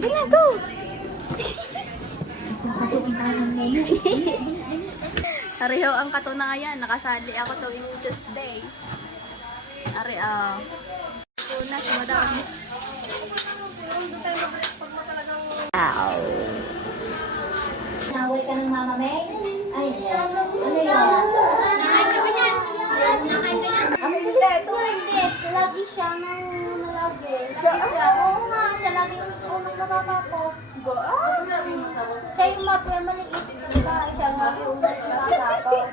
Tingnan ko! Ariho ang katunayan. Nakasali ako tuwing Tuesday. Ari, una si Madam. Ow. Naway ka ng Mama May? Ay, ano yun? Nakain ka ba niyan? Nakain ka niyan? Ang hindi, ito hindi. Lagi siya nang lagi. Oo nga, siya lagi yung unang natatapos. Siya yung maliit. Siya nga yung unang natatapos.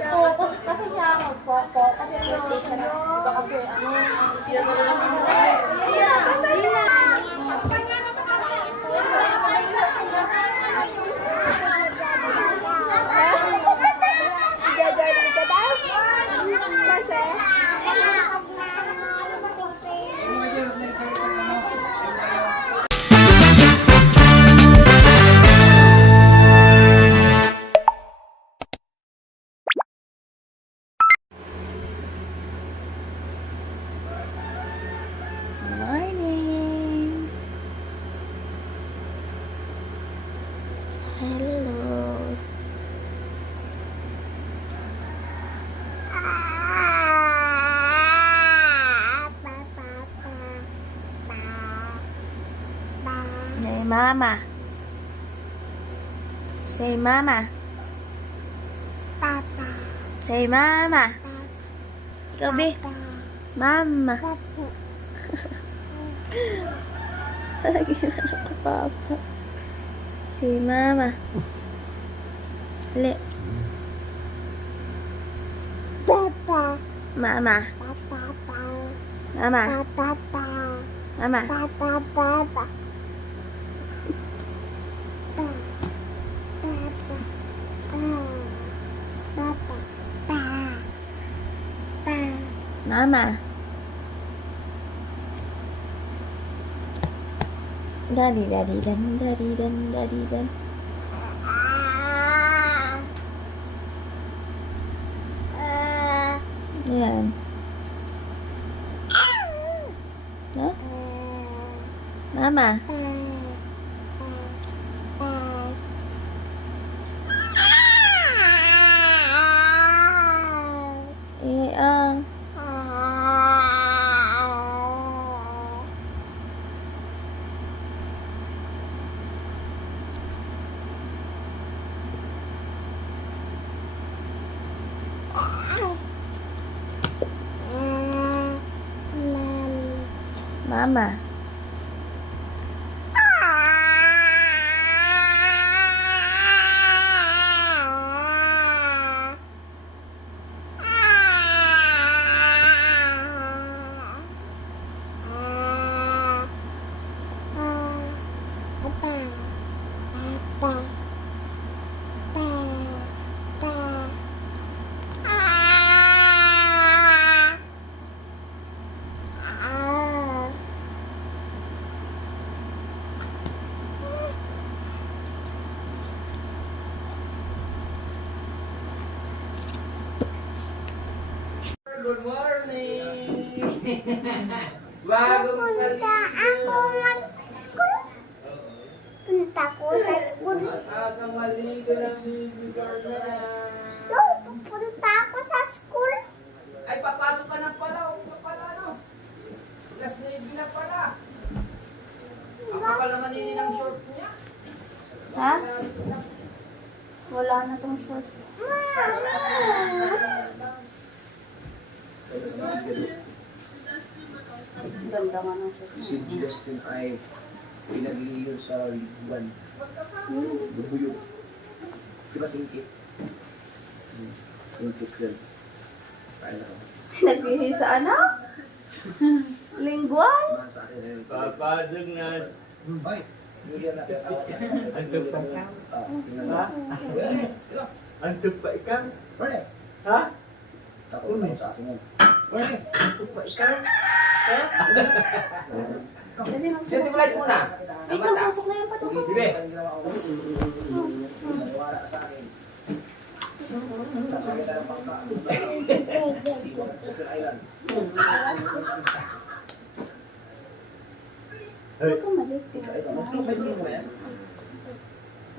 Focus kasi siya mag-focus. Kasi Morning. Hello. Say mama. Say mama. Papa. Say mama. Ikaw, Bi. Mama. Lagi na ako, Papa. Say mama. Dali. Papa. Mama. Papa. Mama. Papa. Mama. Papa. Papa. Mama. Daddy, daddy, dan, daddy, dan, daddy, dan. Yan. No? Mama. Ang. Mama. Good morning! Bagong Punta ako mag-school. Punta ko sa school. Aga maligo ng bibigor na. No, pupunta ako sa school. Ay, papasok ka na pala. Huwag ka pala, no? Last Navy na pala. Ako pala manini ng short niya. Ha? Wala na tong short. Ganda nga ng short. Si Justin ay pinagliyo sa buwan. Bubuyo. Diba singkit? Singkit yan. Kaya ako. Nagbihi sa ano? Lingguan? Sa akin ay Papasok na. Ay! Hindi na. Antok pa ka? Ha? Antok pa ikaw? Pwede! Ha? Ako na sa akin yan. Pwede? Antok pa ikaw? Ha? Dali, Sino lights muna? ikaw, susok na yung patok ko. Bibi. Wala ka sa akin. Sasakit tayo pangka. Open Island. Huwag ka malito. Ito, magpapalito mo yan.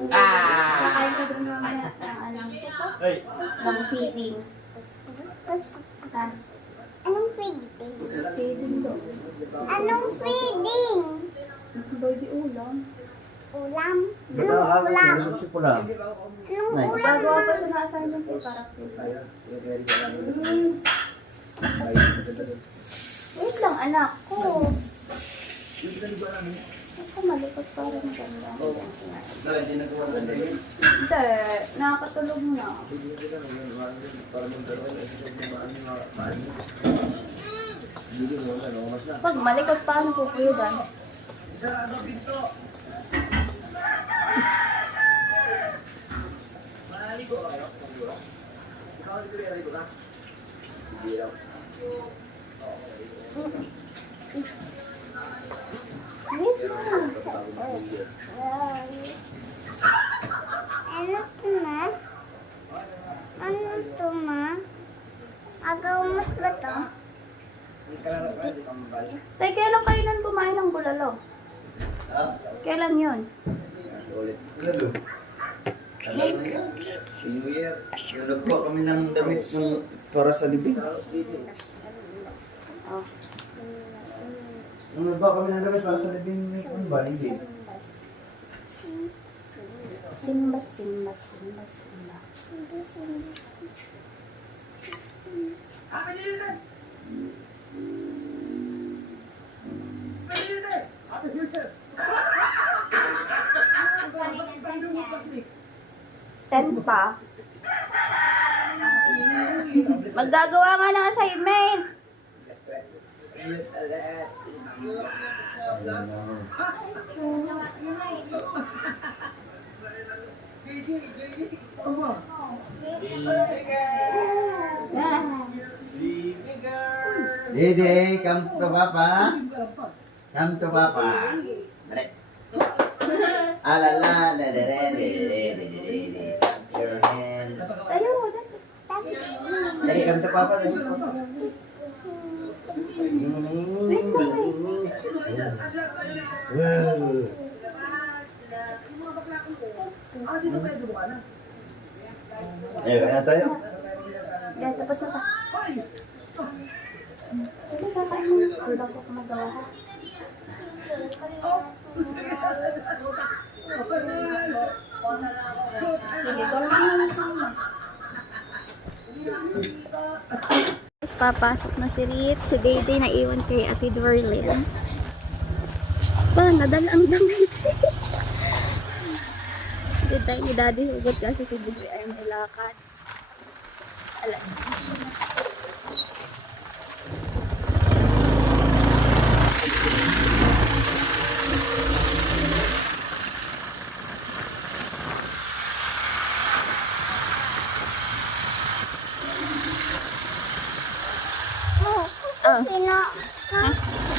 Kakain ka doon mamaya ng alam ko. Ng feeding. Ha? Anong feeding? Feeding doon. Anong feeding? Baby ulam. Ulam? Ito, Anong ulam? si Pula. Anong Nay. ulam Gagawa na? pa siya ng assignment eh, para paper. Wait lang, anak ko. Huwag ka malikot para maganda. Hindi nagawa ng David. Hindi, nakakatulog na. Pag malikot, paano pupuyudan? Wait lang. Ano to ma? Ano to ma? Agaw ba to? Tay, kailan kayo nun kumain ng bulalo? Kailan yun? Ulit. Si New Year. Yung nagbuha kami ng damit ng para sa libing. Oh. Nung nagbuha kami ng damit para sa libing ng balibig. Simbas, simbas, simbas, simbas. Ten pa. Maggagawa nga ng assignment. Dede, come to Papa. Come to Papa. Dali. Alala, de. Your hands. Tayo, Dali, come to Papa. Dali. Wow. Kaya tayo. yan, tapos na pa. Hindi, kakain mo. Wala ko kumagawa ha. Sige, gawin mo na sama. Tapos papasok na si Rich. Si Dayday na iwan kay Ate Dorlyn. Ba, nadala ang damit. Hindi tayo ni Daddy hugot kasi si Dayday ay may lakad. Alas 10 na.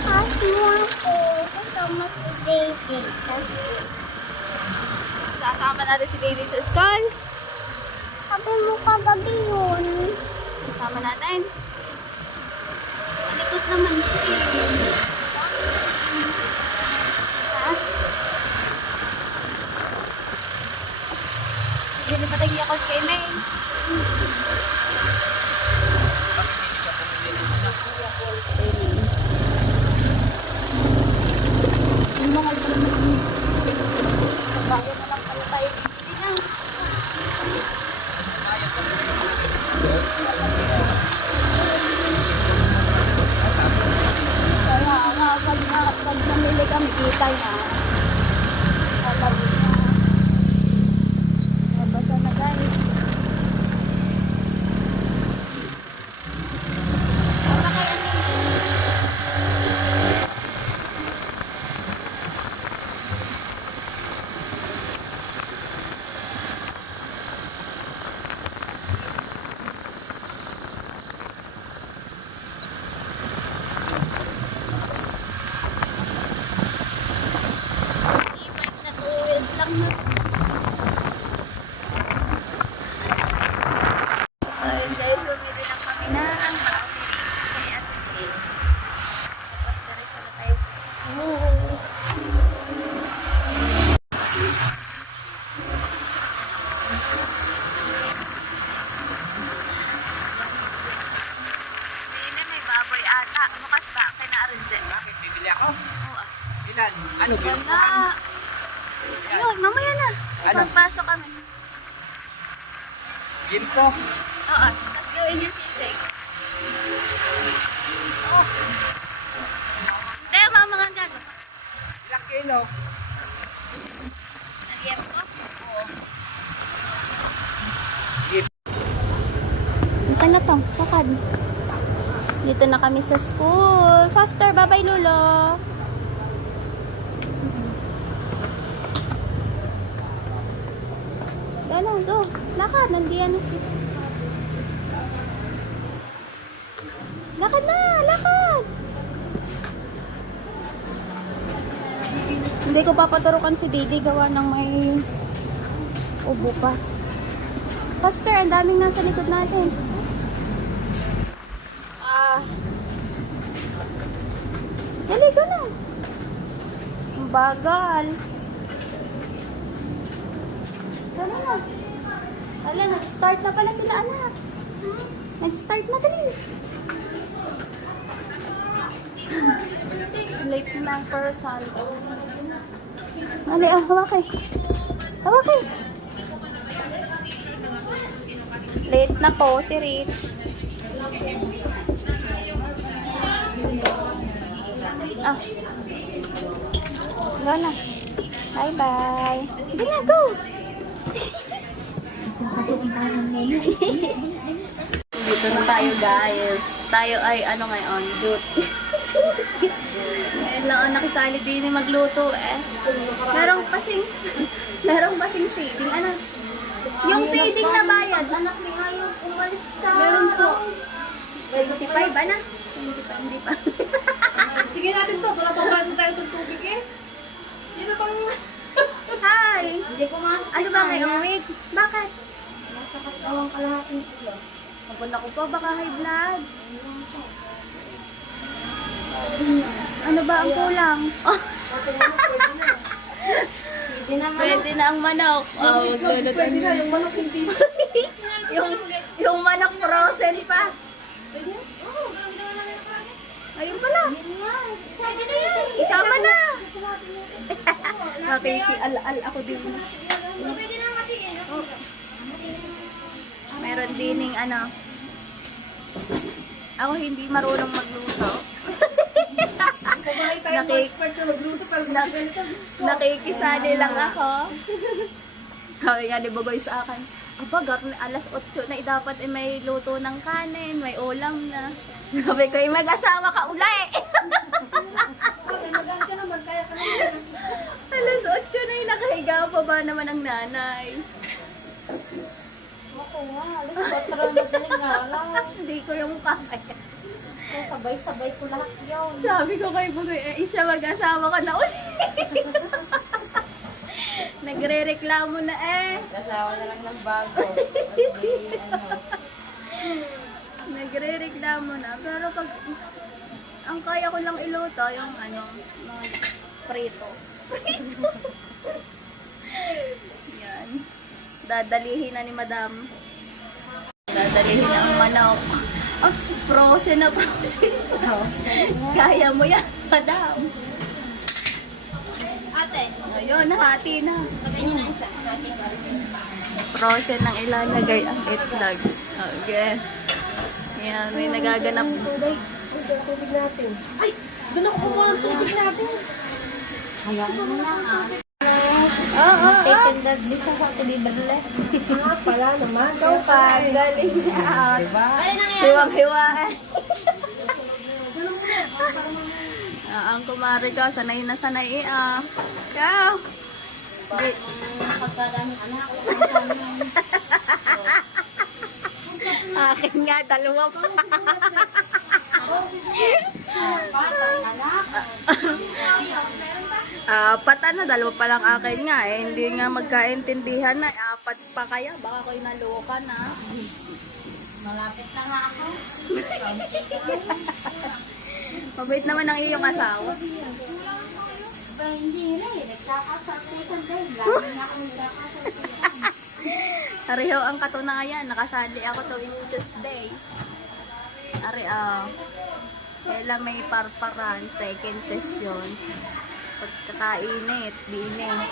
Pas mo ako kasama si David sa school. Kasama natin si Dayday sa school. Sabi mo kagabi yun. Kasama natin. Malikot naman siya eh. Ha? Hindi pa tayo yakot kay May. Yung mga naman. Sa bayan na lang pala tayo. Hindi lang. Kaya pag namili kami, kita na. Kalabit na. Nabasa na guys. Ano kaya Ilan? Ano? Wala. Yun, mamaya na. Ano? Magpasok kami. Ginto. Oo, let's go in your sisig. Oh. Tayo, mama nga gago. Ilang kilo? Nagyep ko? Oo. Ito na to, lakad. Dito na kami sa school. Faster, bye-bye, Lolo. Go, go. Lakad, nandiyan na si... Lakad na, lakad! Hindi ko papaturukan si Didi gawa ng may bukas. Faster, ang daming nasa likod natin. Dali, go na. Ang bagal. Dali na. Dali, nag-start na pala sila, anak. Nag-start na, dali. Late na ang person. Dali, hawakay. Hawakay. Late na po si Rich. Go na. Bye-bye. Hindi na, go! Dito na tayo, guys. Tayo ay, ano ngayon, duty. Ngayon lang ang nakisali din magluto, eh. Merong pasing feeding. Ano? Yung feeding na bayad. Anak ni ayaw umalis sa... Meron po. 25, ano? Hindi pa. Sige natin to. Wala pang bago tayo ng tubig eh. Sino pang... Hi! Hindi ko nga. Ano ba ngayong week? Bakit? Nasa katawang kalahating kilo. Abon ako po, baka high blood. Ano ba ang kulang? Oh, Hindi naman. pwede na ang manok. Oh, magluluto. Pwede na yung manok hindi. yung manok frozen pa. Ayun pala. Pwede na yan. Isama na. Nakikial-al ako din. Pwede na matiin. Meron dining ano. Ako hindi marunong magluto. Kumain tayo mga expert sa magluto pero Nakikisali lang ako. Sabi nga ni Bugoy sa akin, aba, alas 8 na dapat may luto ng kanin, may ulam na. Sabi ko, mag-asawa ka uli. magaan ka naman, kaya ka naman. Alas 8 na nakahiga pa ba naman ang nanay? Ako nga, alas 4 na madaling araw. Hindi ko yung kaya. Sabay-sabay ko lahat yun. Sabi ko kay Bugoy, siya mag-asawa ka na uli. Nagre-reklamo na eh. Kasawa na lang ng bago. Nagre-reklamo na. Pero pag ang kaya ko lang iluto, yung ano, mga prito. Yan. Dadalihin na ni Madam. Dadalihin na ang manok. Oh, frozen na frozen. Kaya mo yan, Madam. Ate, Ayun, nahati na. pagay niyo na isa. Frozen ang ilalagay ang itlog. Okay. Yan, may nagaganap. Tubig natin. Ay, doon ako kumuha ng tubig natin. Hayaan mo na ah. Oo, Taken that this sa delivery. Pala naman. Ikaw pa, galing na. Diba? Ay, nangyari. Hiwang-hiwa eh. Ang kumari ko, sanay na sanay eh. Ikaw. Pagkadaming anak. Akin nga, dalawa pa. Patay, anak. Apat na, dalawa pa lang akin nga eh. Hindi nga magkaintindihan na. Apat pa kaya, baka ko'y naluka na. Malapit na nga ako. Mabait naman ang iyong asawa. Ba, hindi na eh. Nagkakasakitan dahil. Lagi na ako nagkakasakitan. Pareho ang katunayan. Nakasali ako tuwing Tuesday. Kailan may parparan, second session. Pagkakainit, binit.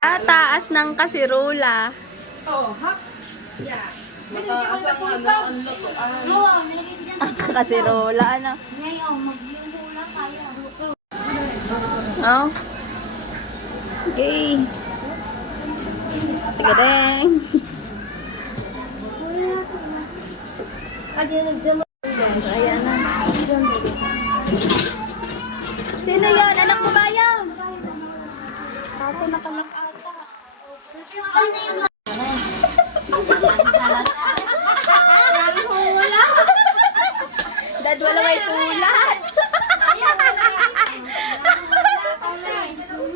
Taas ng kasirola. Oh, hap. Yeah. Mataas ang ang lutuan. Oo, nalagay ko dyan. Kasirola, ano? Ngayon, maglihula tayo. Oh. Okay. Sige din. Ayan na. Sino yun? Anak mo ba yan? Kaso nakalak ata. Ano yung Dad, wala may sulat.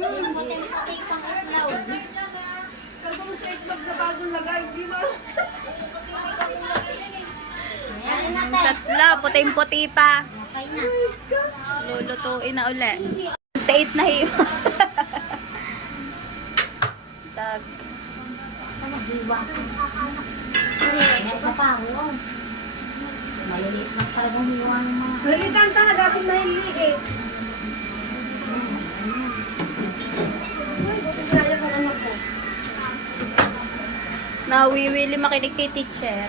yung puti-puti pang itlog? Kagong sa itlog na bagong lagay, di ba? Ayan natin. Tatlo, puting-puti pa. Okay na. Lulutuin na uli. Tate na hiwa. Tag. Ayan, sa pangon. Maliliit lang talagang hiwa ng mga. Lalitan ka na, dapat na hindi eh. Nawiwili makinig kay teacher.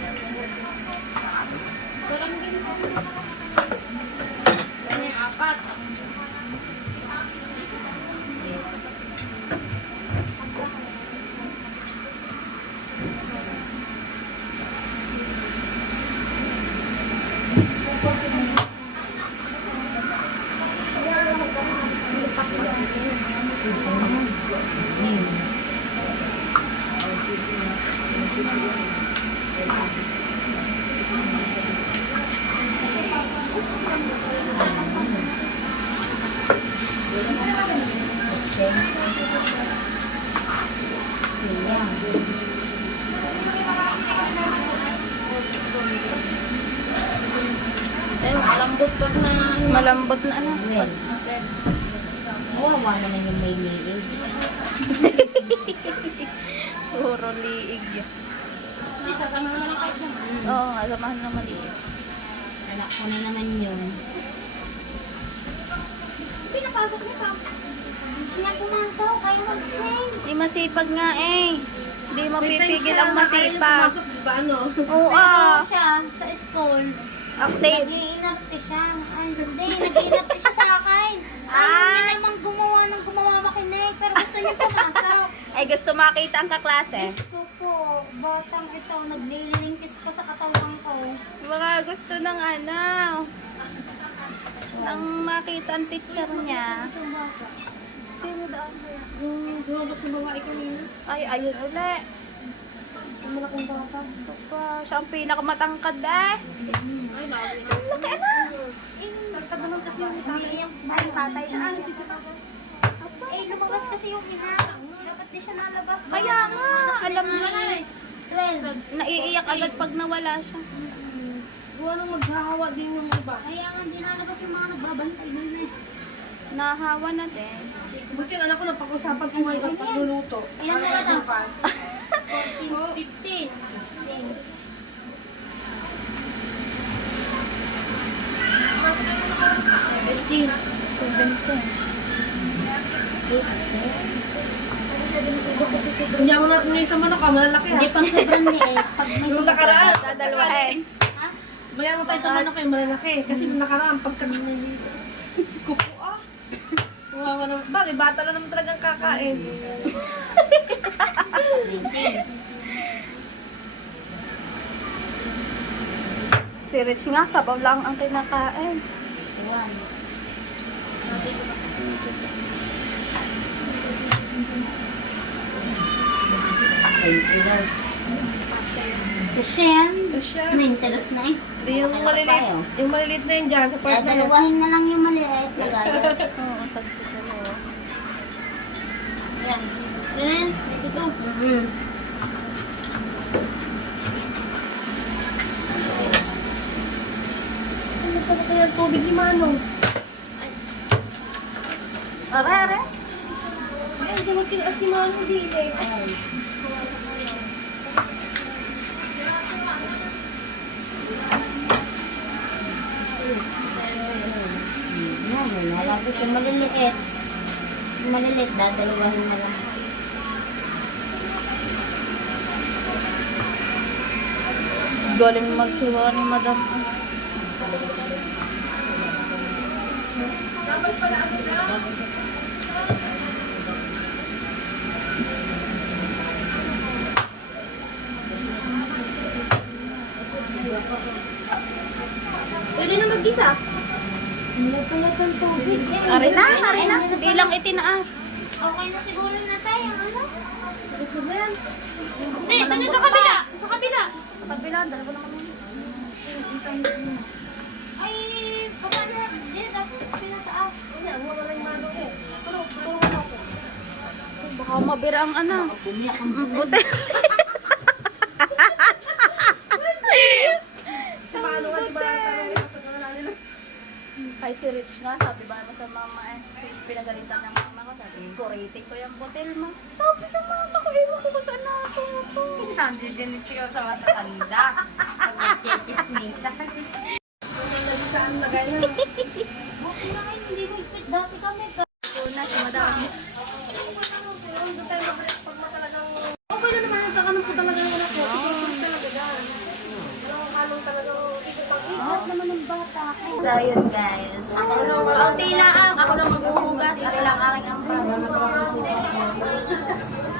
Malambot pag na... Malambot na ano. Wawa naman yung may liig. Puro liig yun. Hindi, sasama naman ang kahit naman. Oo, kasamahan na maliit. Anak ko na naman yun. Pinapasok niya pa. Gusto niya pumasok, kayo mag-sing. Masipag nga eh. Hindi mapipigil ang masipag. Ba ano? Oo, Siya, sa school. active. Nag-iinarte siya. Ay, hindi. Nag-iinarte siya sa akin. Ayaw niya namang gumawa makinig. Pero gusto niya pumasok. Ay, gusto makita ang kaklase. Gusto po. Batang ito. Naglilingkis pa sa katawan ko. Mga gusto ng ano. Nang makita ang teacher niya. Sino daan? Yung lumabas na babae kanina. Ay, ayun uli. Ang malaking bata. Siya ang pinakamatangkad eh. Ay, nakakita. Ang laki na. Tagtag naman kasi yung Umiiyak pa yung tatay na. Eh, lumabas kasi yung ina. Dapat di siya nalabas. Kaya nga, alam mo. 12. Naiiyak agad pag nawala siya. Gawa nang maghahawa din yung iba. Kaya nga di nalabas yung mga nagbabantay din eh. Nahawa na din. Buti yung anak ko napag-usapan ko ngayon ang pagluluto. Ilan na ba daw? 15. 15. Hindi ako natin ngayon sa manok, malalaki Hindi ha. pang sobrang liit. Pag may Yung nakaraan, Dadalwahin. Ha? maya mo tayo sa manok yung malalaki. Kasi nung nakaraan, pagka kupo ah. Wawa naman. Bagay, bata lang naman talagang kakain. Si Rich nga, sabaw lang ang kinakain. Kasi yan. Siya. Maintenance na eh. Yung maliliit na yun dyan sa part na yun. Dalawahin na lang yung maliit na gaya. Oo, tagtitalo. Yan. Yan. Ito. Ano pa kaya ang tubig ni Manong? Are. Ay, hindi mo tinaas ni Manong dili. Tapos yung maliliit. Yung maliliit, dadalawahin na lang. Galing magsiwa ni Madam. Pwede na mag-isa. Nagpulat ng tubig. Ari na. Hindi lang itinaas. Okay na siguro na tayo. Ano? Hindi, doon sa kabila. Sa kabila. Sa kabila, dalawa naman. Ay, baka na. Hindi, dapat pinasaas. Baka mabira ang ano. Buti. Kay si Rich nga, sabi ba mo sa mama, pinagalitan ng mama ko, sabi ko, rating ko yung butil mo. Sabi sa mama ko, ewan ko kung saan ako. Hindi din siya sa matanda. Pag-chechismisan. Saan lagay na? Okay na ngayon, hindi ko ipit. Dati kami. Una, si Madam. Okay na naman yung takanong ko talaga ng anak ko. Talaga yan. Walang halong talagang Ihat naman ng bata. So yun guys. Kaunti lang. Ako lang maghuhugas. Ako lang aking ang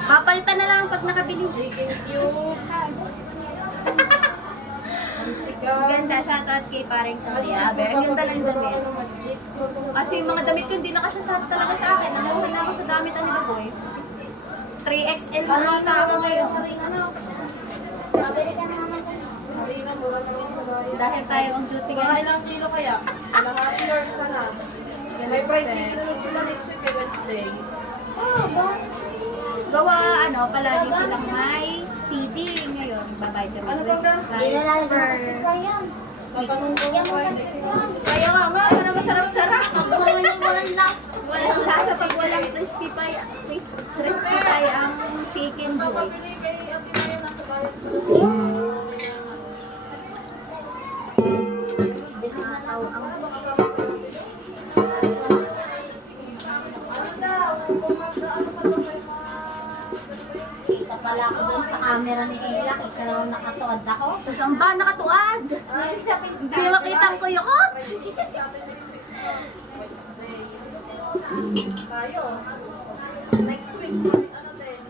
papalitan na lang pag nakabili. thank you. Ganda, shoutout kay paring Talia. Very ganda ng damit. Kasi yung mga damit ko hindi nakasya talaga sa akin. Nakuha na ako sa damit ang nila boy. 3XL na ata ako ngayon. Pabili ka na naman. Dahil tayo ang duty Mga ngayon. ilang kilo kaya? Kalahati or sana? May fried chicken na lang sila next week kay Wednesday. Gawa, palagi silang may feeding ngayon. Babay kami. Ano bang gamit? Tatanong ko kung pwede. Kaya nga, ano masarap-sarap. Walang lasa pag walang crispy pie. Crispy pie ang chicken joy. Kita pala ako doon sa camera ni Ella. Kaya naman nakatuad ako. Saan ba nakatuad? Hindi makita ko yung kot. Tayo. Next week. Ano din?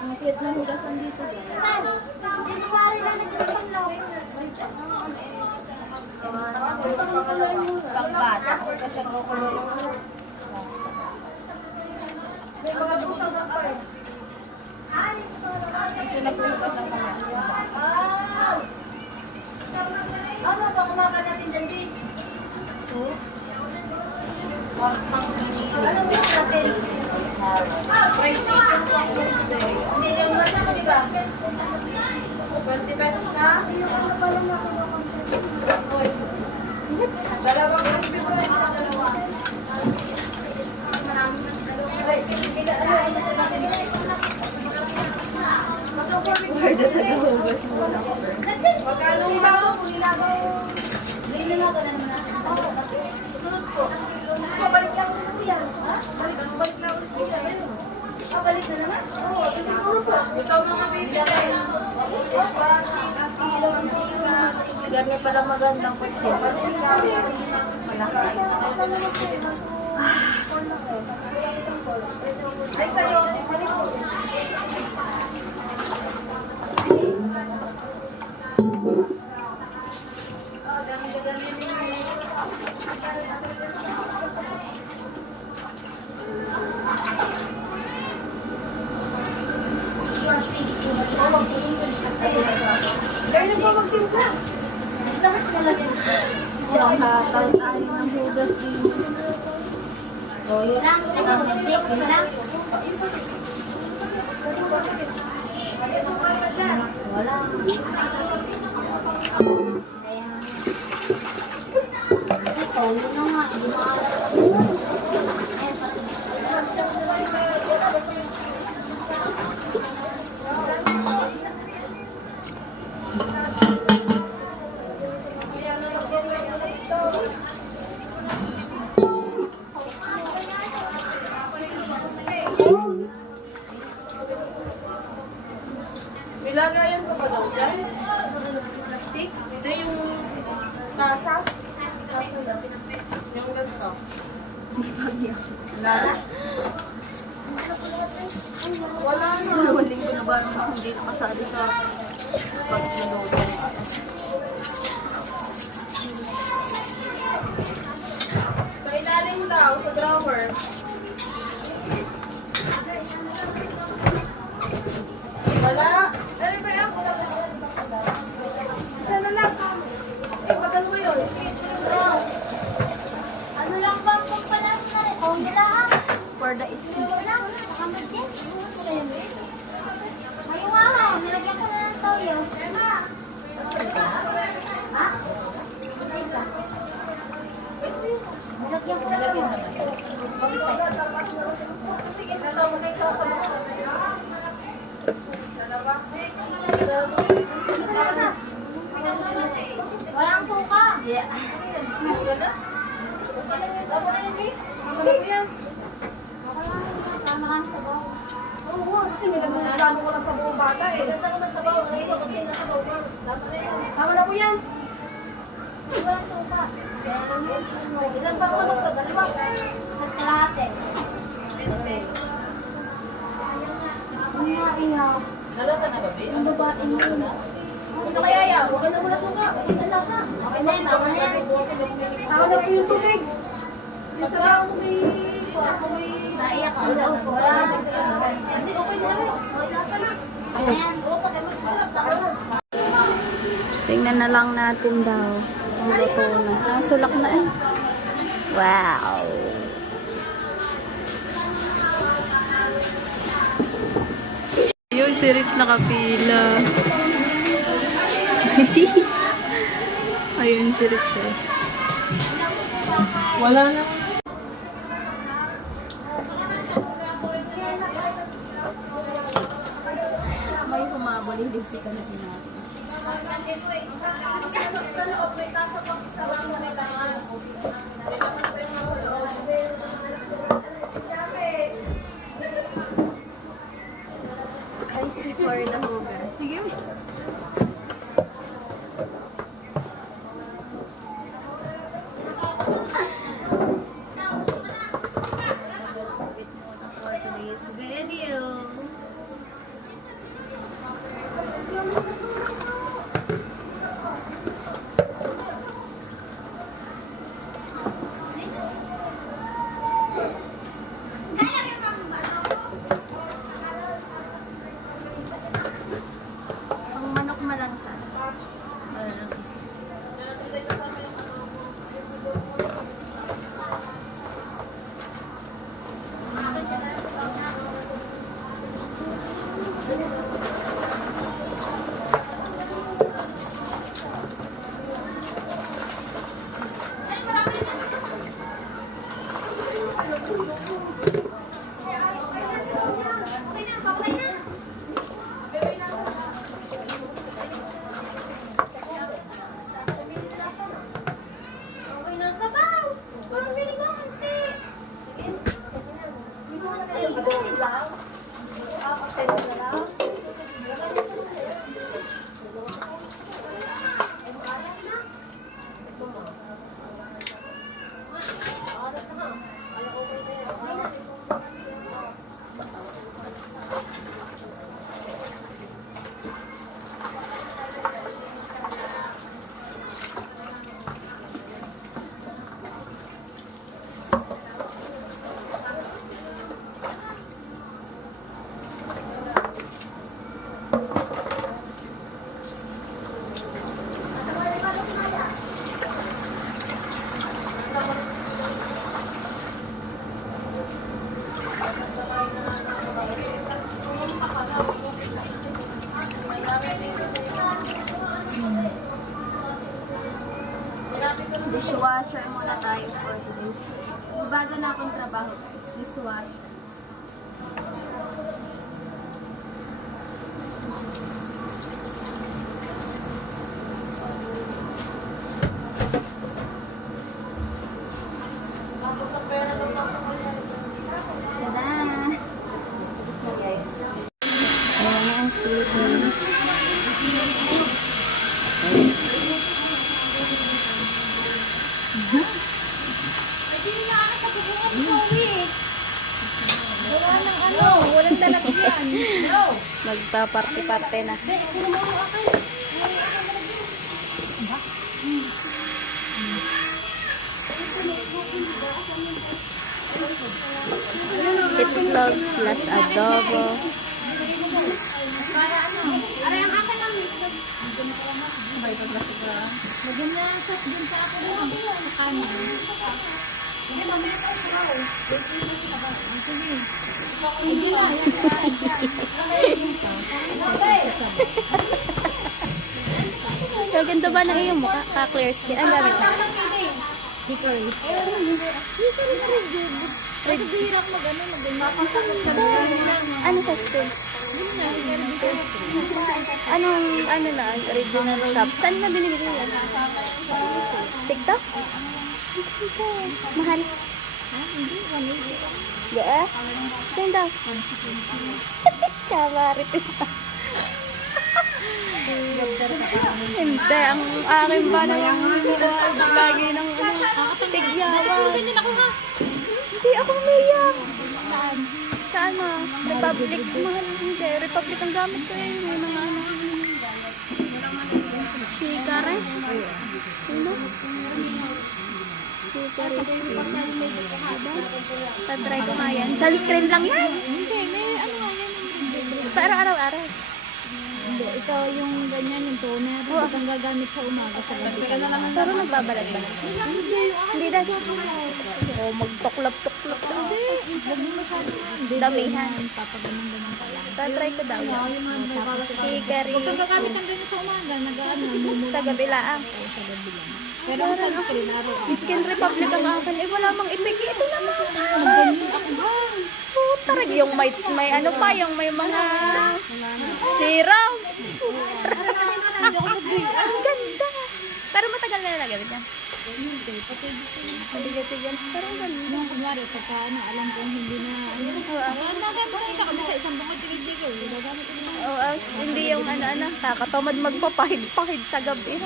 Ang cute na hugasan dito. Pagbata. Kasi May mga dusa na pa eh. pinagpugas ang mga. Ano ba kumakain natin dyan, Di? Ano ba natin? Fried chicken po. Hindi yung mata ko, di ba? 20 pesos na? Uy. Dalawang crispy po rin sa dalawa. Ay, pila, ano natin? Pwede tagahugas mo lang. Magkano ba ako? Bili na ko na naman natin. Sunod ko. Balik lang ko po yan. Balik lang ko po yan. Balik na naman? Oo, siguro po. Ikaw mga bibili. Ganyan pala magandang portion. Ay, sa'yo. Balik ko. Gaya po magtimpla. Nakakataon ng hugas din. O, yun lang. Yun lang. Wala. Ito, yun na nga. Hindi Wala na. Dalawang linggo na ba hindi nakasali sa paglulodo. Sa ilalim daw, sa drawer. Wala. Ano ba yan? Sana lang. Bagal mo yun. Ano lang ba ang pagpalas na rin? Oh, nila ha? For the skin. Wala, kamad din. May nga ha, nilagyan ko na ng toyo. Ha? Nilagyan ko na ng Walang suka. Yeah. Tama kami sa bawang. Oo, kasi may nagmamagano ko lang sa buong bata eh. Ganda ko lang sa bawang. Ngayon, ako din nasa bawang. Tama na po yan. Walang suka. Ilan pa ako nung dalawa? Sa kalahati. Ang nga iyaw. Nalata na ba, babe? Ang babae mo na. Ano kaya yan? Huwag ka na mula suka. Ito na lasa. Okay na yun, tama na yan. Tama na po yung tubig. Masama ako may... Naiyak ka. Wala na. Hindi, okay na rin. Okay, lasa na. Ayan. Tingnan na lang natin daw. Ang luto na. Nasulak na eh. Wow! Yun, si Rich nakapila. Ayun, si Rich eh. Wala na. May humabol, hindi ka na natin. Sa loob, may tasa pang isa lang na kailangan. Ay, for the hugas. Sige. For today's video. Ang manok malansa. Malansa. Okay na sa baw. Parang binig ang ante. Dishwasher muna tayo for today's. Bago na akong trabaho guys. Dishwasher. Tada! Tapos na guys. Ayan na ang Philippines. Ay, hindi na ano sa bubungan ko. Magpa-party-party na. Itlog plus adobo. Aray, ang akin lang. Lagyan na sa din sa ako doon. Sa kanin. Hindi, mamaya pa sa ako. Hindi na, Gaganda ba na iyong mukha? Ka-clear skin. Ang gamit na. Ano sa skin? Anong, ano na, original shop? Saan na binibili yan? TikTok? Mahal. Yeah? Saan daw? Kamaritis na. Hindi, ang akin ba na yung lagi ng tigyawan. Hindi ako umiyak. Sa ano? Republic. Mahal. Hindi, Republic ang gamit ko eh. May mga ano. Si Karen? Sino? Si Karisky. Tatry ko nga yan. Sunscreen lang yan. Hindi, may ano nga yan. Para araw-araw. Hindi, ito yung ganyan, yung toner. Hindi kang gagamit sa umaga sa gabi. Pero nagbabalat ba? Hindi dahil. O magtuklap-tuklap sa Huwag mo masyado yan. Hindi, damihan. papaganon-ganon ka lang. Tatry ko daw yan. Si Huwag kang Karisky. gagamit ng ganyan sa umaga. Nag-ano, mumula. Sa gabi laang. Sa gabi lang. Pero ang sunscreen, araw-araw. Skin Republic ang akin. Eh, wala mang ipiki. Ito naman. Ganyan ako ba? Puta rin. Yung may ano pa, yung may mga serum. Ang ganda. Pero matagal na nilagay niya. Hindi yan. Pero ang ganda. Nung kunwari, pagka ano, alam kong hindi na, ano, nagamit ko sa kabisa, isang bangko tigil-tigil. Nagamit ko na. Oo, hindi yung ano, kakatamad magpapahid-pahid sa gabi.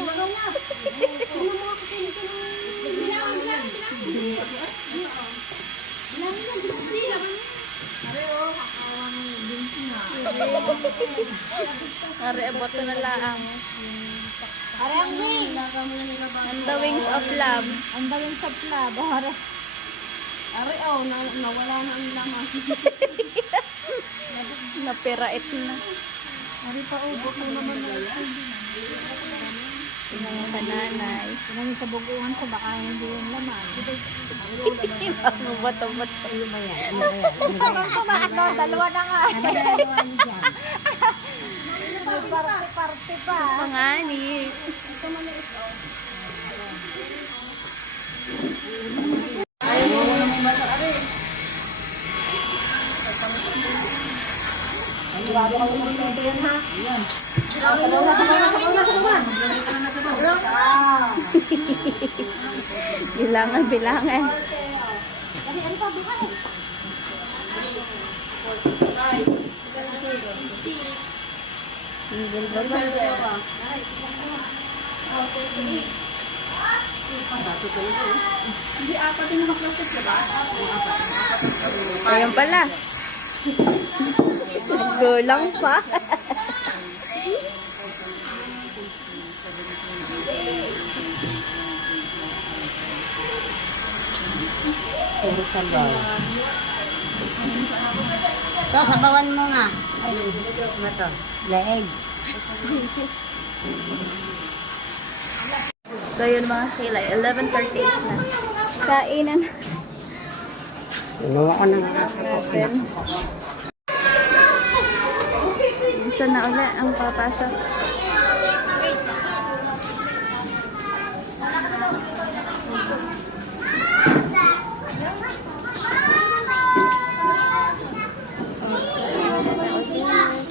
Are, boto na lang. Are, ang wings. And the wings of love. Ang dawing sa plab. Are, Nawala na ang laman. Napirait na. Ari pa, buto naman na. Yung kananay. pinangin sa buguan ko, baka hindi yung laman. Ang bato-bato. Sarang ko na ano, dalawa na nga. May parte-parte pa. Pangani. Bilangan. Ayun pala. Gulang pa. Ito, sabawan mo nga. Leeg. So yun mga kilay, 11:38 na. Kainan Inuwa ko ng natin. Isa na ulit ang papasok.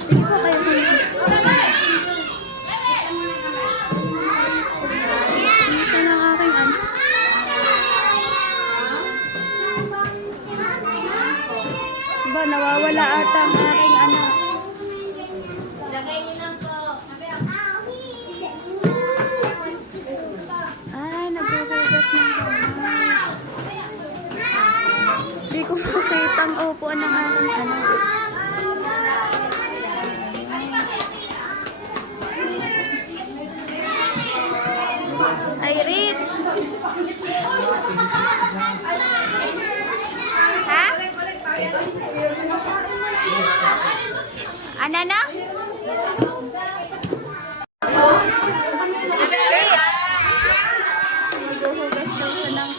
Sige po kayo. Isa na ang aking ano. Ba, nawawala ata ang aking ano. Ah, naghuhugas ng kamay. Hindi ko makita ang upuan ng aking ano. Ano na? Maghuhugas daw siya ng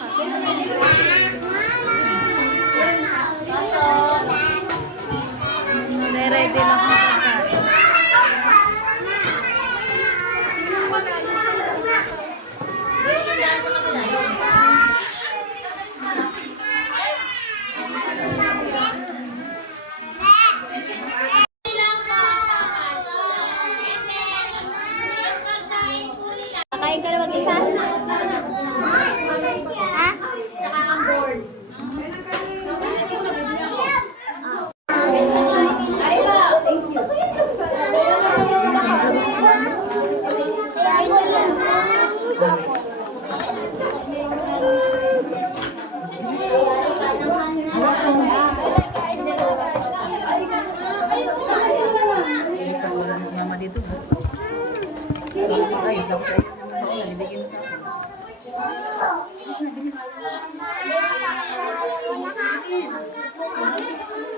ready lang ang pagkain. Kakain ka na mag-isa? Ha?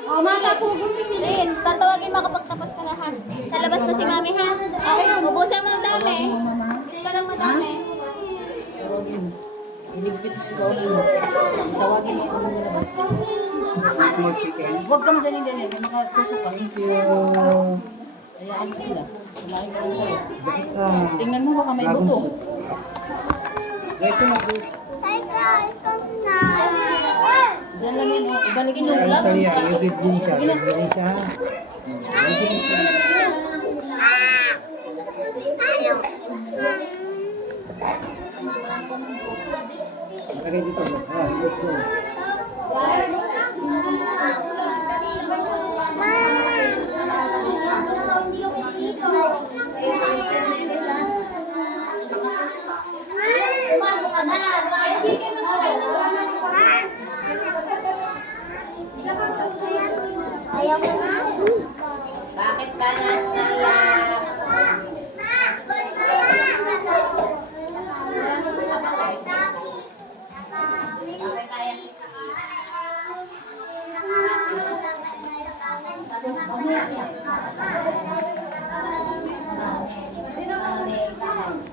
O, mata po si Lynn. Tatawagin mo kapag tapos ka na ha. Sa labas na si Mami ha. Okay, ubusan mo ang dami. Hindi ka lang madami. Huwag kang dali-dali. May makatusok ka. Thank you. Hayaan mo sila. Walahin ka lang sa'yo. Tingnan mo baka may buto. Ito na po. Diyan lang yan. Ibalikin mo lang. Sorry, edit din siya. Edit din siya. Ready to go. Let's go. Ayaw mo na? Bakit ka naiyak?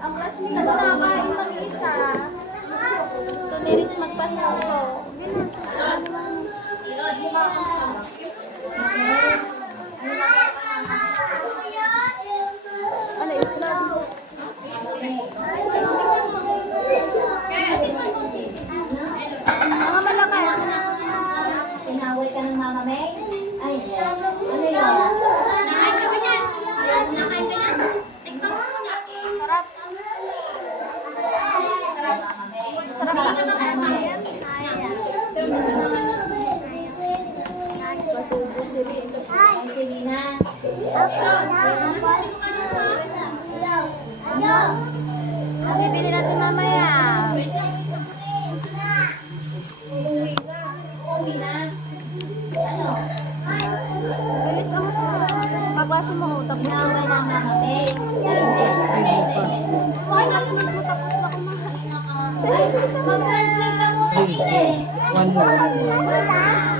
Ang classmate na nakain mag-isa. Gusto ni Rich magpasalo. Ano yung mga malaki. Inaway ka ng Mama May? Ay, ano yun? Nakain ka ba yan? Nakain ka yan? Tikman mo muna. Sarap. Mama May. Sarap ka ba Mama? Ay, sige na. Bibili natin mamaya. Bilis ako na. Pagwasin mo, tapos Inaway ng Mama May. okay, classmate mo, tapos na kumain. Mag-translate ka muna din eh. One lang.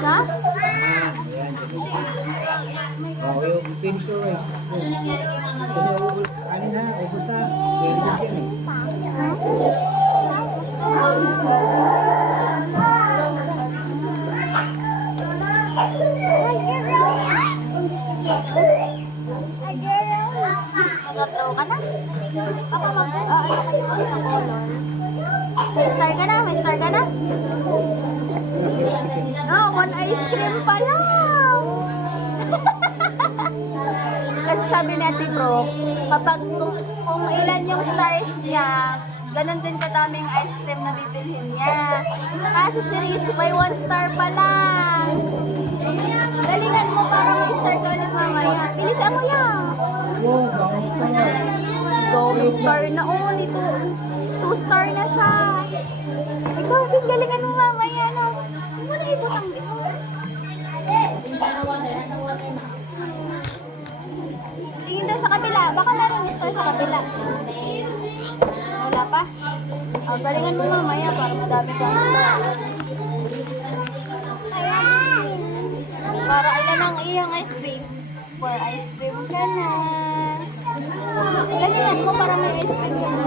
Ha? Okay, finish your rice. Ano nangyari kay Mama May? Ano na, ubos na. Very good yan eh. Mag-upload ka na? Ako May star ka na? May star ka na? No, one ice cream pa lang. Kasi sabi ni Ate Bro, kapag kung ilan yung stars niya, ganun din kadaming ice cream na bibilhin niya. Kasi si Rich, may 1 star pa lang. Galingan mo para may star ka ulit mamaya. Bilisan mo yan. Wow, bangus pa nga. Go, 2 star na. Oo, nito. 2 star na siya. Ikaw, din galingan mo mamaya. No? Hindi mo na ibutang dito. Tingin daw sa kabila. Baka meron yung star sa kabila. Wala pa? Oh, galingan mo mamaya para madami kang star. Para ilan ang iyang ice cream? 4 for ice cream ka na. Ganyan mo para may ice cream ka na.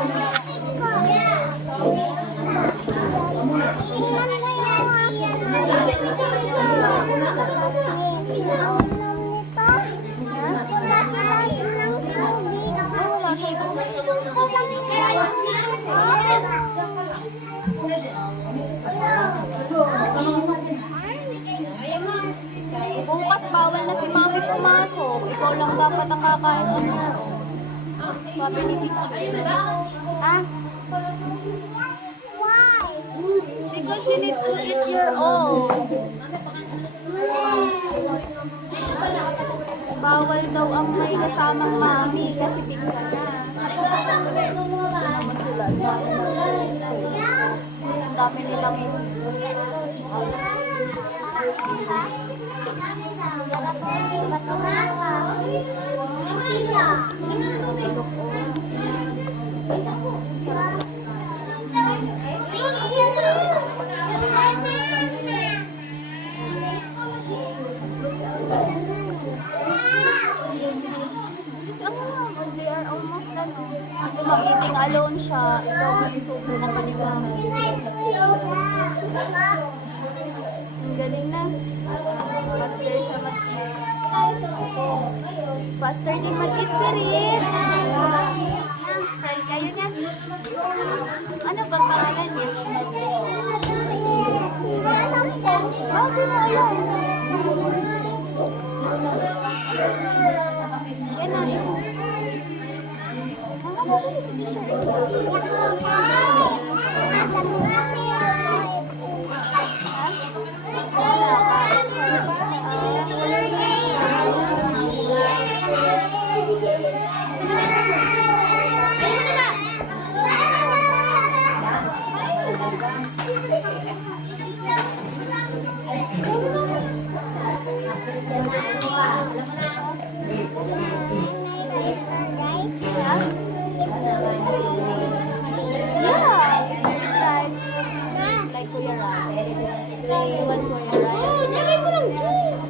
Bukas bawal na si mami pumasok. Ikaw lang dapat ang kakain ng laro. Sabi ni teacher. Ah? Because you need to eat your own. Bawal daw ang may kasamang mami kasi tingnan na. Masulat. Ang dami nilang they are almost done. Ito mag-eating alone siya. Ikaw may subo na pa ni mami. Ang galing na. Faster siya faster din mag-eat si Riz. Try kayo na. Ano bang pangalan niya? Bakit mo alam? Yan na.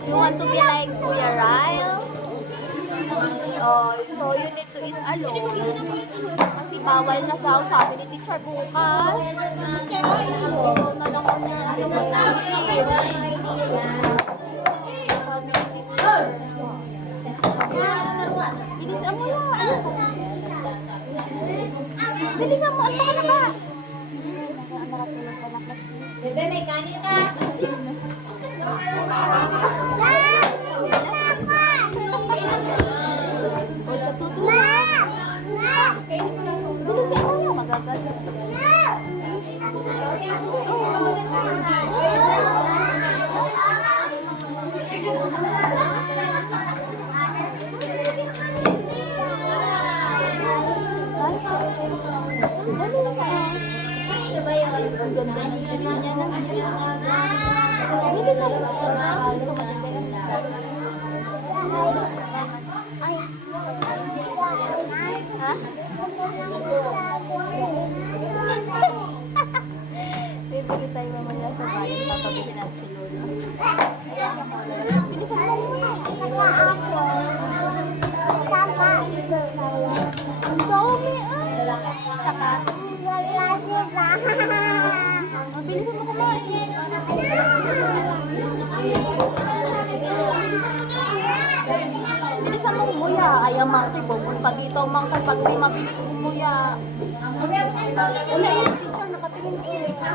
You want to be like Kuya Ryle? Oh, so you need to eat alone. Kasi bawal na daw, sabi ni teacher bukas. Ikaw na lang kasi ano mo na bilisan mo na. Bilisan mo, ano ka na ba? Bebe, may kanin ka. Bilisan mo na, magagalit. Ang ganda ng tingin niya na. Bilisan mo. Gusto mo din kayo? Ha? Bibili tayo mamaya sa bayan. Papabili natin si Lola. Bilisan mo muna. Ang dami Saka? Bilisan mo kumain. Bilisan mo umuya. Ay, ang mangkay, pupunta dito ang mangkay pag may mabilis umuya. Wala yung teacher, nakatingin ko.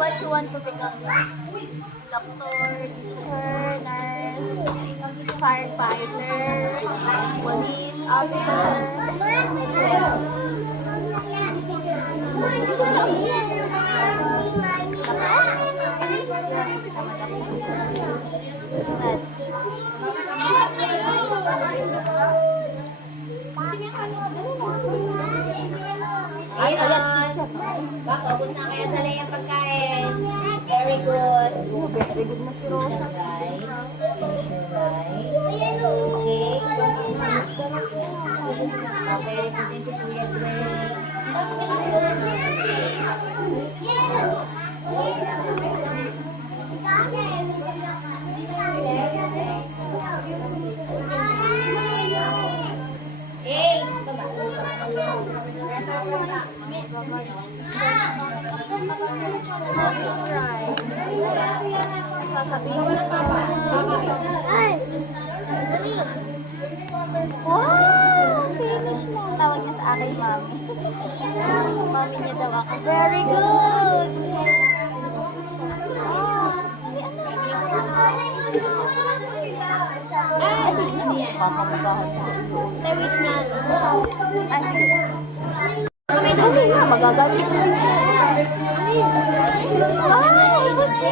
What you want to become? Doctor, teacher, nurse, firefighter, police officer. Ayun, baka ubos na kaya sa yung pagkain. Very Very good na si Rosa. Rice. Finish your rice. Okay. Okay, putin si Kuya Dre. Eh, Sasabihin ko na papa. Wow! Finish mo. Tawag niya sa akin, mami. Mami niya daw ako. Very good! Tawid nga. Ay, dali na. Magagalit. Ay, gusto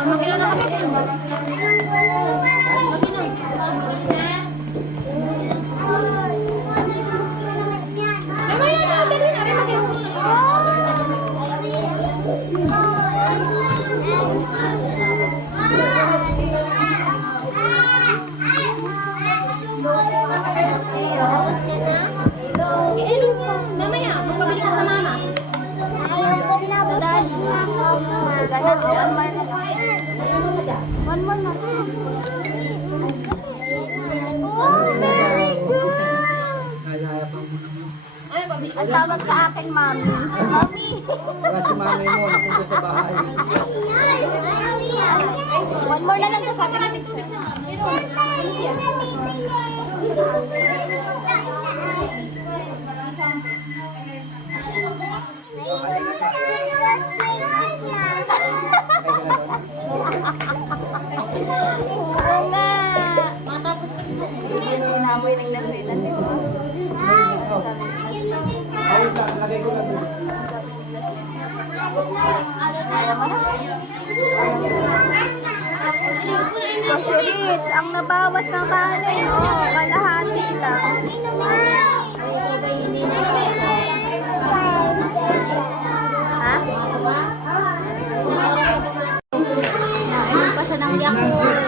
Magkano na kami din? Mamaya, magpabili ka sa mama. One more na. Ang tawag sa akin, mami. Mami. Para si mami mo, napunta sa bahay. One more na lang sa sabi natin. Oo nga. Namoy ng naswetan, di ba? Ay, lagay ko na doon. Kasi Rich, ang nabawas ng kanin, oh, kalahati lang. Ha? Nainom pa siya ng Yakult.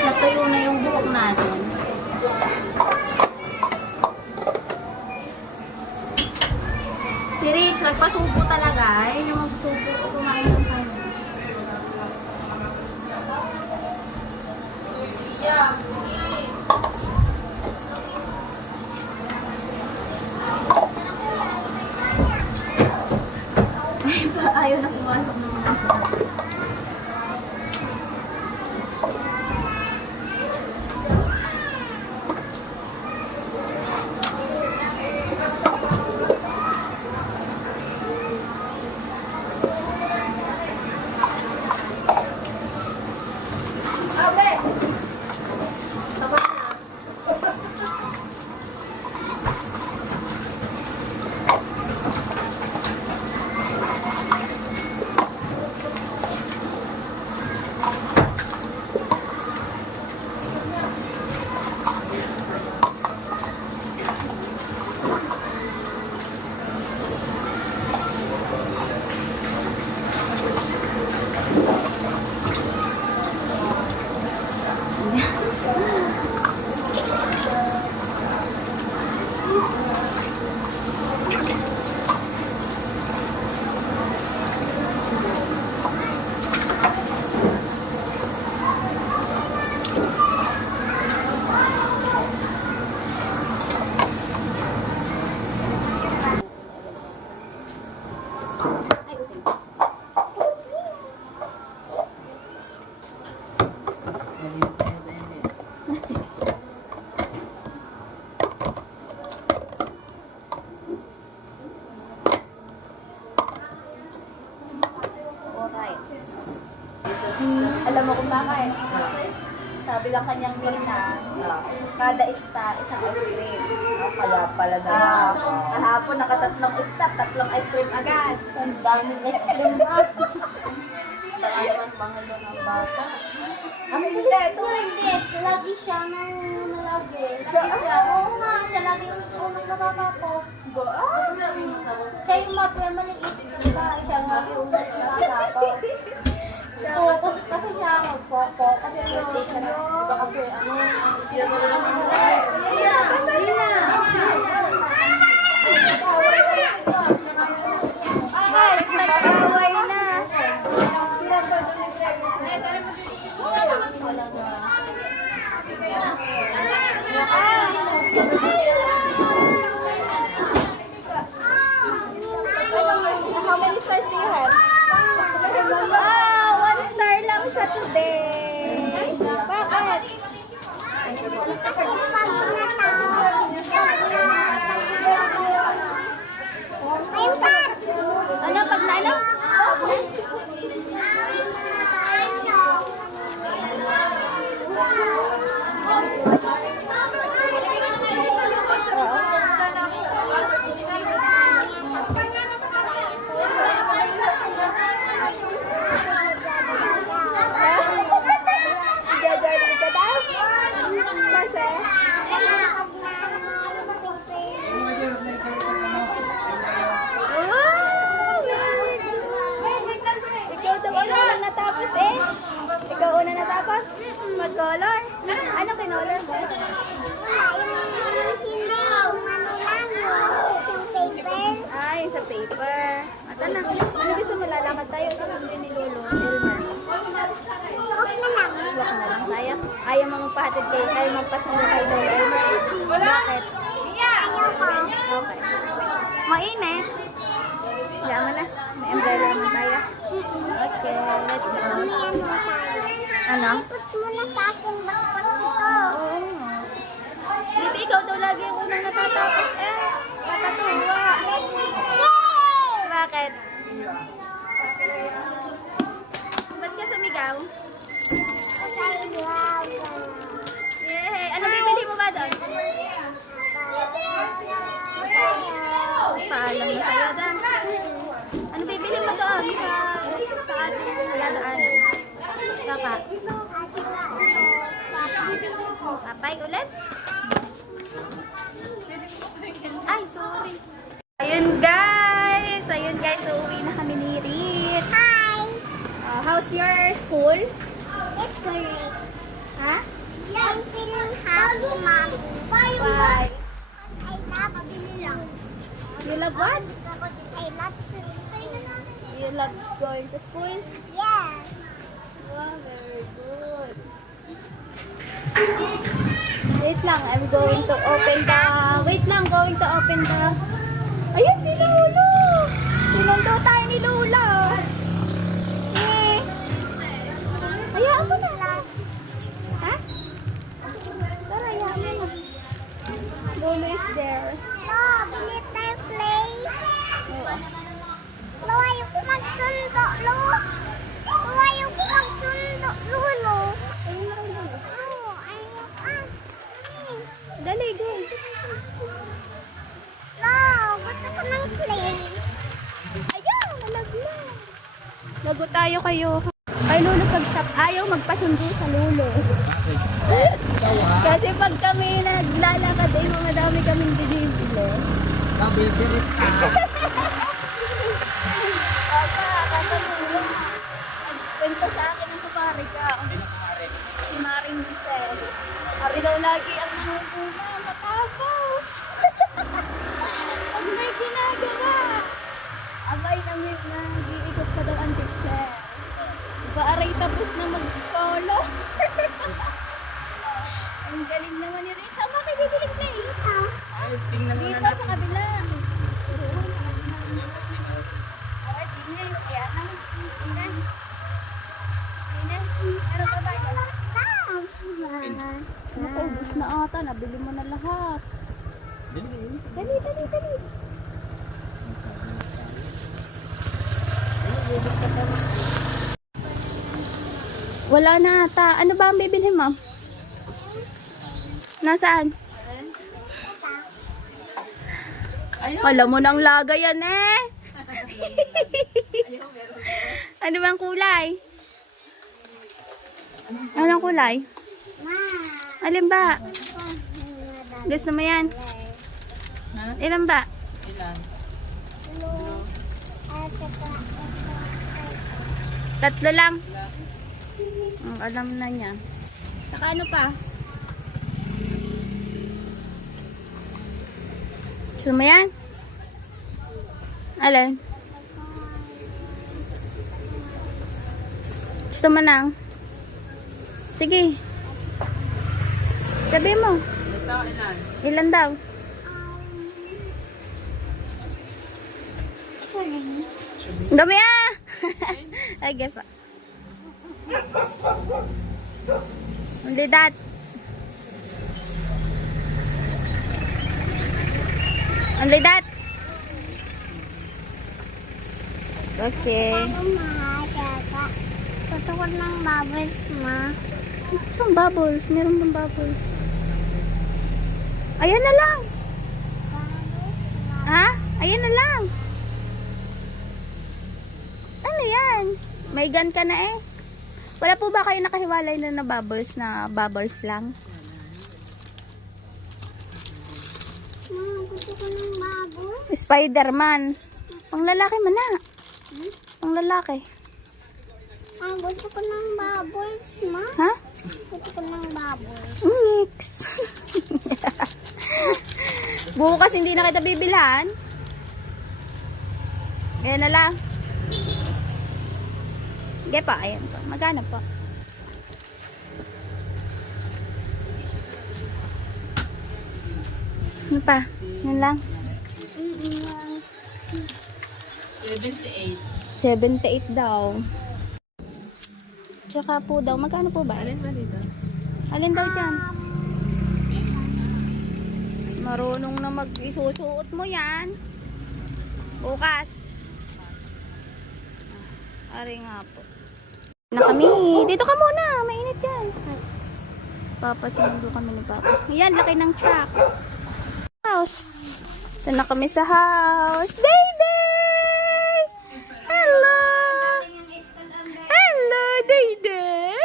Natuyo na yung buhok natin. Si Rich, nagpasubo talaga. Ayun yung magsubo ko kumain ng kanin. Ayaw na pumasok ng mga. Alam mo kung bakit? Sabi lang kanyang Mina, kada isang ice cream. Kaya pala na. Kahapon nakatatlong stop, tatlong ice cream agad. Ang daming ice cream na. Baka naman mahal ng bata. Hindi. Lagi siya nang malagi. Lagi siya. Oo nga, siya lagi yung unang natatapos. Siya yung maliit. Siya nga yung unang natatapos. Focus kasi siya. Mag-focus. Kasi PlayStation. Diba kasi ano? Bakit nag-away na? How many stars do you have? Wow, 1 star lang siya today. Bakit? Ano, pag na ano? Jajan ka daw? Kasi? Wow! Very good. Ikaw daw ang una natapos eh. Ikaw una natapos? Mag-color? Ano kinolor mo? Ah, yung sa paper. At ano? Ano gusto mo? Lalakad tayo sa hindi ni Lolo? Elmer. Huwag na lang tayo. Ayaw mo magpahatid kay, ayaw magpasunod kay Lolo Elmer. Bakit? Okay. Mainit. Kaya mo na. May umbrella naman tayo. Okay, let's go. Ano? Oo. Baby, ikaw daw lagi yung unang natatapos eh. Nakatuwa. Bakit? Ba't ka sumigaw? Yay! Ano bibili mo ba doon? Paalam na sa'yo doon. Ano bibili mo doon sa ating ladaan? Kaka? Papay ulit? Ay, sorry. Ayun guys, uuwi na kami ni Rich. Hi! How's your school? It's great. Ha? I'm feeling happy, Mom. Why? I love belongs. You love what? I love to school. You love going to school? Yes. Wow, very good. Wait lang, I'm going to open the... Wait lang, going to open the... Ayan si Lolo! Sinundo tayo ni Lolo! Hayaan mo na. Ha? Tara, hayaan mo na. Lolo is there. Mom, let them play. Oo. Lo, ayoko magsundo, Lo. Lo, ayoko magsundo, Lolo. Ayun na rin, Lolo. Lo, ayoko. Dali, go. Lo, gusto ko ng play. Ayaw, nalaglag. Lago tayo kayo. Kay Lolo pag-stop, ayaw magpasundo sa Lolo. Kasi pag kami naglalakad ay mga dami kaming binibili. Papa, katanulong. Kwento sa akin ang kumari ka. Si Maring Giselle. Sabi daw lagi ang nangunguna matapos. Pag may ginagawa. Abay nag-iikot pa daw ang teacher. Diba aray tapos na mag-polo? Ang galing naman ni Rich. Saan ba kayo bibilig na eh? Ay, tingnan mo Dito na sa kabila. Alright, tingnan. Kaya na. Tingnan. Tingnan. Meron ka ba yan? Naku, ubus na ata. Nabili mo na lahat. Dali, dali, dali. Wala na ata. Ano ba ang bibilhin mo? Nasaan? Alam mo nang laga yan eh. Ano bang kulay? Anong kulay? Alin ba? Gusto mo yan? Ilan ba? Ilan? Tatlo lang. Alam na niya. Saka ano pa? Gusto mo yan? Alin? Gusto mo nang? Sige. Sabi mo. Ito, ilan? Ilan daw? Ang dami ah! Ay, gepa. Only that. Only that. Okay. Tutukot ng bubbles, ma. Saan bubbles? Meron bang bubbles? Ayan na lang. Ha? Ayan na lang. Ano yan? May gun ka na eh. Wala po ba kayo nakahiwalay na bubbles lang? Ma, gusto ko ng bubbles. Spider-Man. Pang lalaki man na. Pang lalaki. Ah, gusto ko ng bubbles, ma. Ha? Gusto ko ng bubbles. Mix. Bukas hindi na kita bibilhan. Ayan na lang. Sige pa, ayan pa. Magana pa. Ano pa? Yan lang. 78. 78 daw. Tsaka po daw, magkano po ba? Alin ba dito? Alin daw dyan? Marunong na mag-isusuot mo yan. Bukas. Ari nga po. Na kami. Dito ka muna. Mainit yan. Papasimundo kami ni Papa. Yan, laki ng truck. House. Ito na kami sa house. Day-Day! Hello! Hello, Day-Day!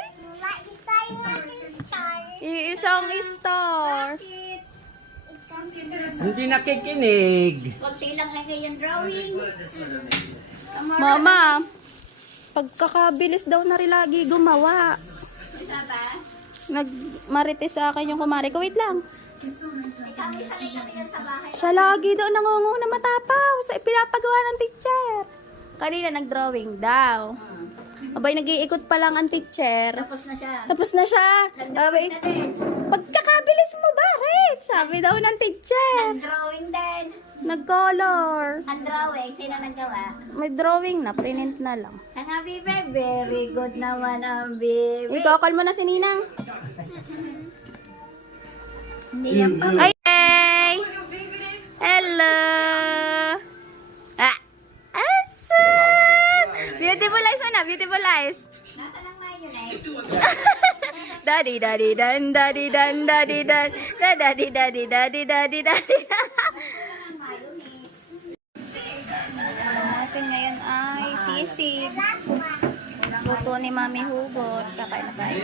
Iisang star. Hindi nakikinig. Konti lang lagay yung drawing. Mama, pagkakabilis daw na rin lagi gumawa. Nagmarites sa akin yung kumari ko. Wait lang. Siya lagi daw nangunguna matapaw sa pinapagawa ng teacher. Kanina nag-drawing daw. Abay, nag-iikot pa lang ang teacher. Tapos na siya. Tapos na siya. Abay, pagkakabilis mo ba, Rich? Sabi daw ng teacher. Nag-drawing din. Nag-color. Ang drawing, sino nagawa? May drawing na, print na lang. Ang Bibe, very good naman ang Bibe. Ikakal mo na si Ninang. Hindi yan pa. Ay, hey! Hello! Ah! Asan? Beautiful eyes mo na, beautiful eyes. Nasa ng mayonnaise? Daddy, daddy, dan, daddy, dan, daddy, dan, daddy, daddy, daddy, daddy, daddy. Natin ngayon ay sisig. Luto ni Mami Hugot. Kakain na tayo.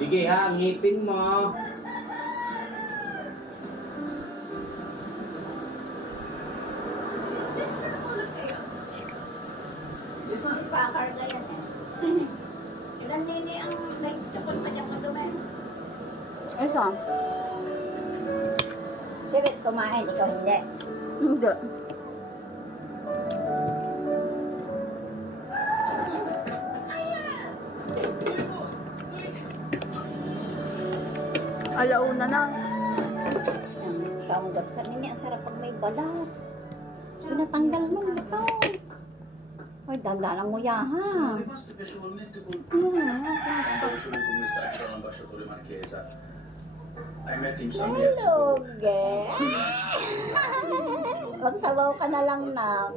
Sige ha, ngipin mo. Pakarga yan eh. Ilan nini ang like chokol pa dyan madumi? Ito. Sige, kumain. Ikaw hindi. Hindi. Alauna na. Tanggap ka nini. Ang sarap pag may balat. Pinatanggal mo. Ito. Ay, dandanan mo yan, ha? Rimasto piacevolmente colpito quando ho ricevuto un messaggio dall'ambasciatore Marchesa. I met him some years Hello, ago. guys. Magsabaw ka na lang na.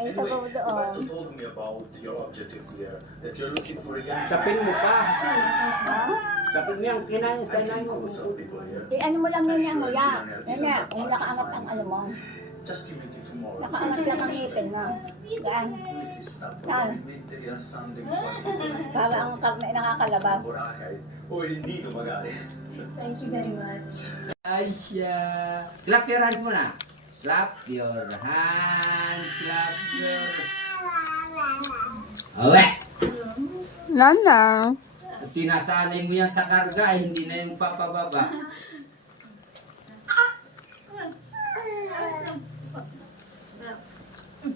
May sabaw doon. Roberto told me about your objective there, that you're looking for a young Sapin mo pa. Ha? Sabi mo yan, kinain sa I nanay can mo. quote some people here. Ano mo lang yan yan, nguya. Yan yan, kung nakaangat ang ano mo. Just give it to tomorrow. Nakaangat lang ang ngipin mo. Yan. Resista Yan. probabilmente rilassando in qualche zona Para ang karne nakakalabaw. Boracay o hindi gumagana. Aisha. Clap your hands muna. Clap your hands. Clap your... Awe! Nana. Sinasanay mo yan sa karga, hindi na yung papababa.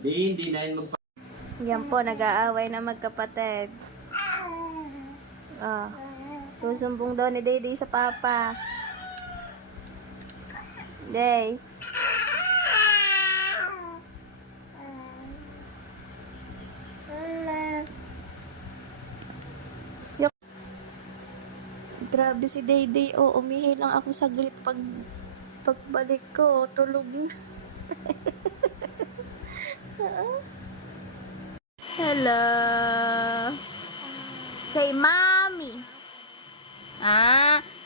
Hindi na yung magpa... Yan po, nag-aaway na magkapatid. Oh. Susumbong daw ni Day sa papa. Day. Grabe si Day. Oh, umihi lang ako saglit pagbalik ko. Tulog na. Hello. Say mommy.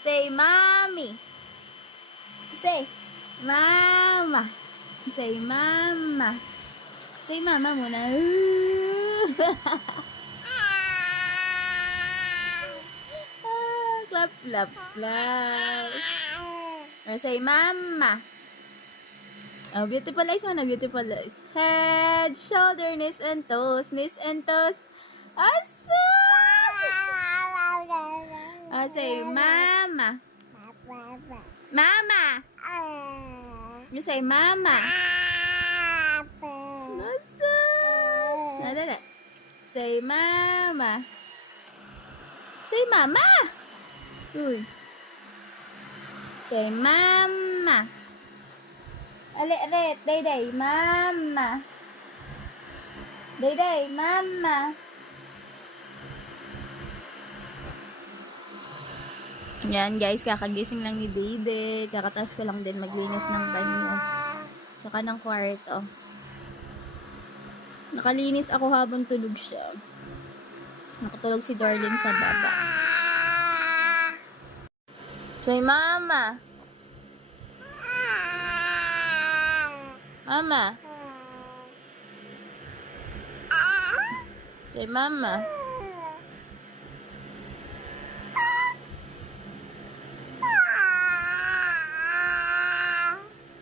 Say mommy. Say mama. Say mama. Say mama muna. Clap, clap, clap. Or say mama. Oh, beautiful eyes mo na, beautiful eyes. Head, shoulder, knees and toes. Knees and toes. Asus! Oh, say mama. Mama. You say mama. Asus! Dala. Say mama. Say mama. Uy. Say mama. Alit, Day, mama. Day, mama. Yan guys, kakagising lang ni Day. Kakataas ko lang din maglinis ng banyo. Saka ng kwarto. Nakalinis ako habang tulog siya. Nakatulog si Darling sa baba. Say mama. Mama. Say mama.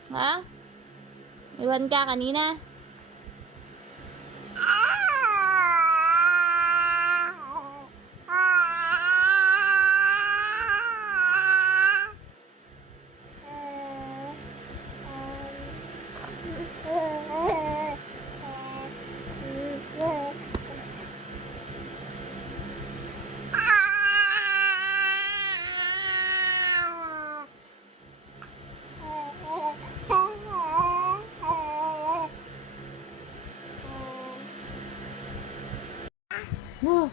Ha? Iwan ka kanina? Ba.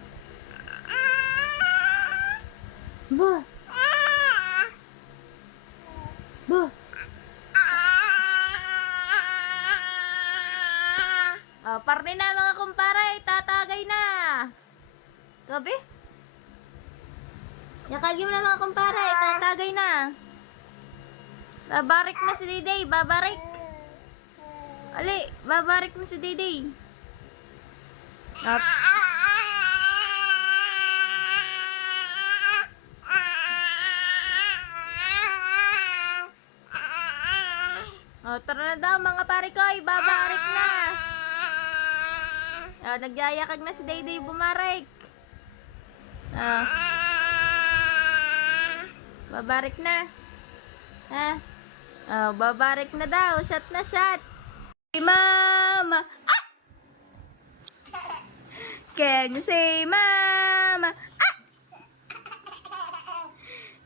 Ba. Ba. Oh, party na mga kumpare, tatagay na. Gabi? Yakagim na mga kumpare, tatagay na. Babarik na si Diday, babarik. Ali, babarik na si Diday. Oh, tara na daw mga pare ko, babarik na. Oh, nagyayakag na si Dayday bumarik. Oh. Babarik na. Ha? Oh, babarik na daw. Shot na shot. Hey, mama. Ah! Can you say mama? Ah!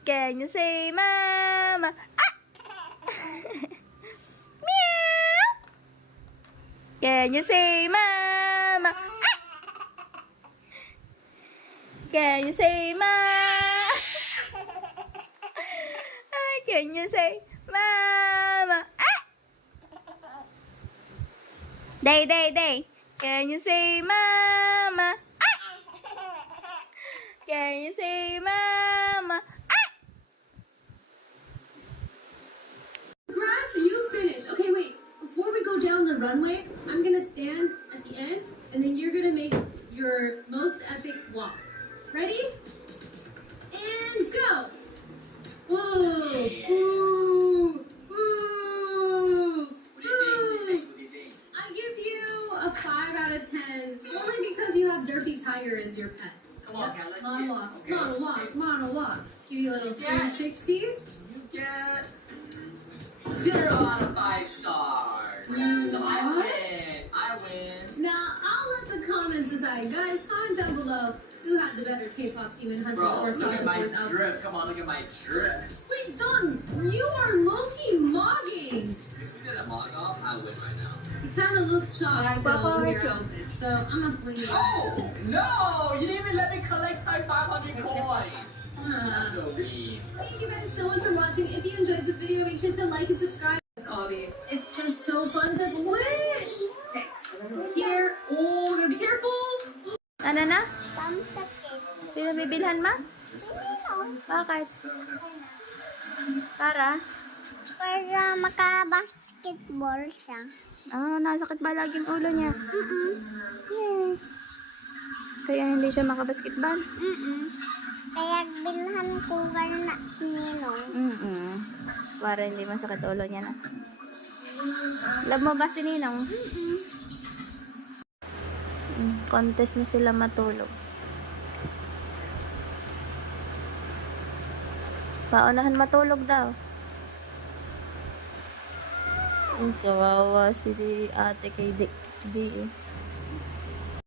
Can you say mama? Ah! Meow. Can you say mama? Ah! Can you say mama? Can you say mama? Ah! Day. Can you say mama? Ah! Can you say mama? runway, I'm gonna stand at the end, and then you're gonna make your most epic walk. Ready? And go! Woo! Woo! Woo! Woo! I give you a 5 out of 10, only because you have Derpy Tiger as your pet. Come on, Kat, let's see it. Monologue. Okay, let's see it. Monologue. Give you a little 360. You get 0 out of 5 stars. So I What? win. I win. Now, I'll let the comments decide. Guys, comment down below who had the better K-pop Demon Hunters Bro, or look Solid at my Boys outfit. drip. Come on, look at my drip. Wait, Song, you are low-key mogging. If you did a mock off, I would right now. You kind of look chopped still with your outfit, so I'm gonna fling you. Oh, no! You didn't even let me collect my 500 coins. That's so mean. Thank you guys so much for watching. If you enjoyed this video, make sure to like and subscribe. Obby. It's just so fun to squish. Okay, here. Oh, we're gonna be careful. Ano na? Pamsakit. Sino bibilhan ma? Bakit? Para? Para maka-basketball siya. Ah, nasakit ba laging ulo niya? Yay. Kaya hindi siya makabasketball? Kaya bilhan ko na si Ninong. Para hindi masakit ulo niya na. Love mo ba si Ninong? Contest na sila matulog. Paunahan matulog daw. Kawawa si ate kay Di.